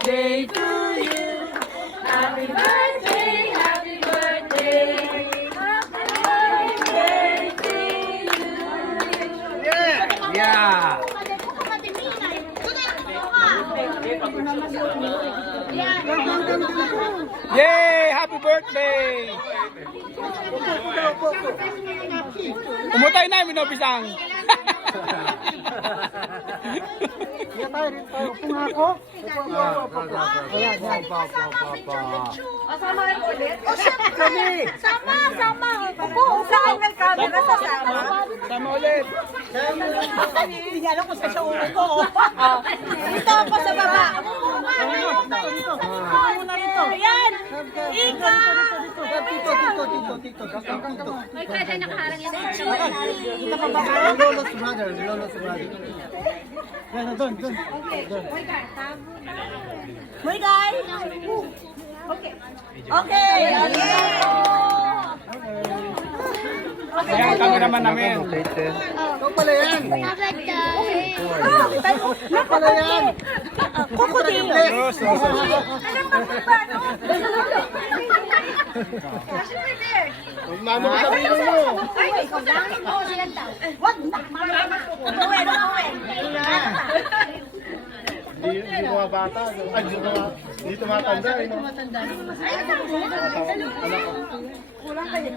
birthday to you. Happy birthday, happy birthday. Happy birthday to you. Yeah. Yay! Happy birthday! Umutay na, minopisang. Sama rin ulit? O syempre! Sama! Upo! Saan may camera sa sama? Sama ulit. Hindi niya alam kung saan siya umupo. Dito ako sa baba. Yan! Ikaw! May pwede nakaharang yan. Lolo's brother. Muy guys! Okay. Okay! Ayan, cameraman namin. Ikaw pala yan. Ikaw pala yan. Kukutin! Sus. Mama ko sabihin mo. Wag na! Umuwi! Hindi mga bata. Ay, hindi tumatanda. Ay, anak ko. Kulang kayo.